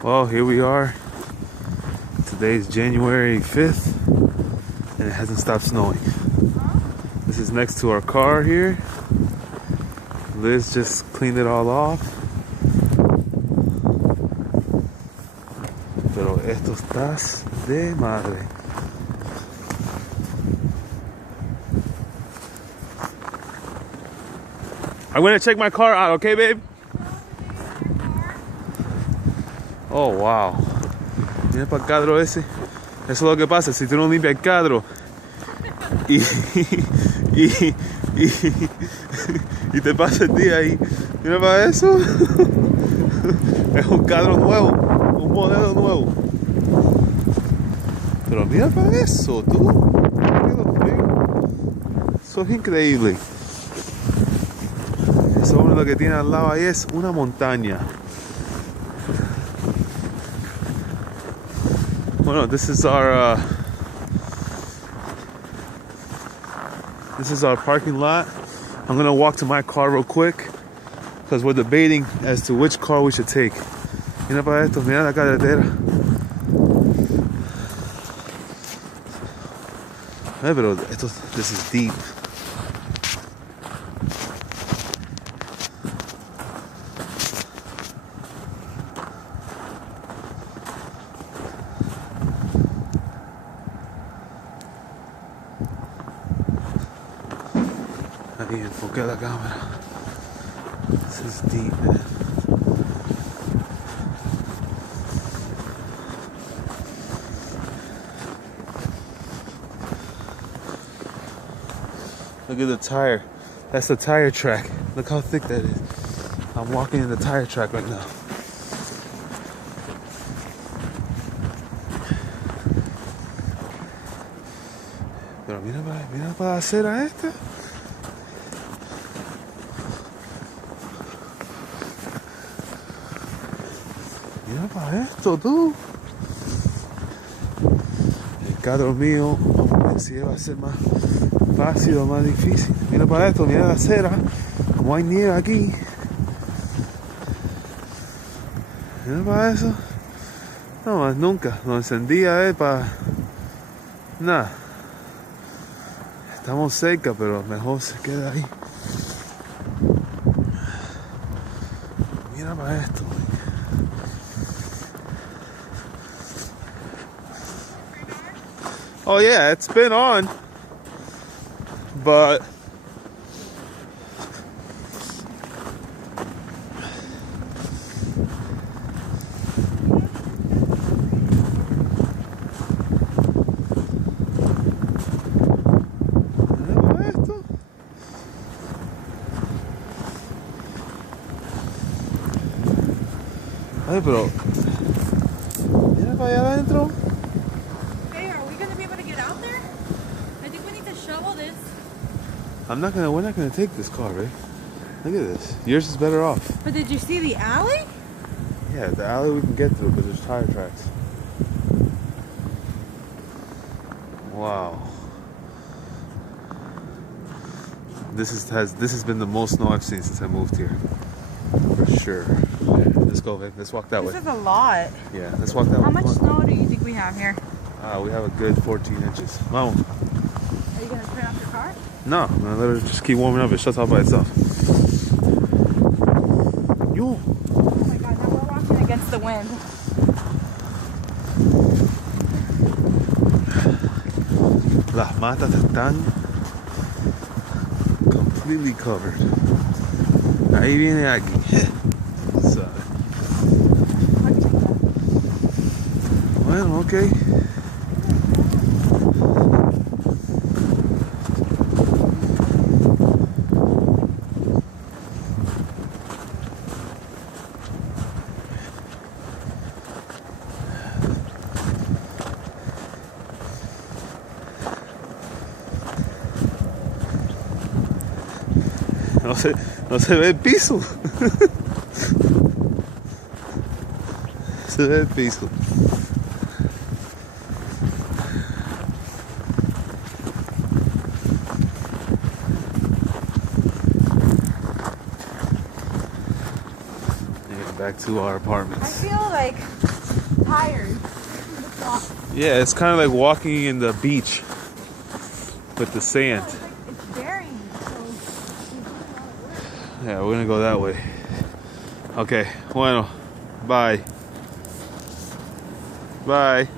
Well, here we are. Today's January 5th, and it hasn't stopped snowing. This is next to our car here. Liz just cleaned it all off. Pero esto está de madre. I'm gonna check my car out, okay, babe? Oh, wow. Mira para el cadro ese. Eso es lo que pasa si tú no limpias el cadro y te pasa el día ahí. Mira para eso. Es un cadro nuevo, un modelo nuevo. Pero mira para eso, tú. Eso es increíble. Eso lo que tiene al lado ahí es una montaña. Well, no, this is our parking lot. I'm gonna walk to my car real quick because we're debating as to which car we should take. Mira para esto, mira la carretera. Pero esto, this is deep. Ahí enfoqué la cámara. This is deep, man. Look at the tire. That's the tire track. Look how thick that is. I'm walking in the tire track right now. Pero mira para la acera esta. Mira para esto, tú. El cadro mío, vamos a ver si va a ser más fácil o más difícil. Mira para esto, mira la acera. Como hay nieve aquí. Mira para eso. No más nunca. Lo encendía para nada. Estamos cerca, pero mejor se queda ahí. Mira para esto. Oh yeah, it's been on, but ay, pero mira para allá adentro. We're not gonna take this car, right? Look at this. Yours is better off. But did you see the alley? Yeah, the alley we can get through because there's tire tracks. Wow. This has been the most snow I've seen since I moved here. For sure. Let's go, babe. Let's walk that way. This is a lot. Yeah, let's walk that way. How much snow do you think we have here? We have a good 14 inches. Wow. Are you gonna turn off your car? No, I'm gonna let it just keep warming up. It shuts off by itself. Yo. Oh my god, now we're walking against the wind. Las matas están completely covered. Ahí viene aquí. Bueno, okay. No se ve el piso. Se ve el piso. back to our I apartments. feel like tired. Yeah, it's kind of like walking in the beach with the sand. It's like it's bearing. So Yeah, we're gonna go that way. Okay, bueno, bye. Bye.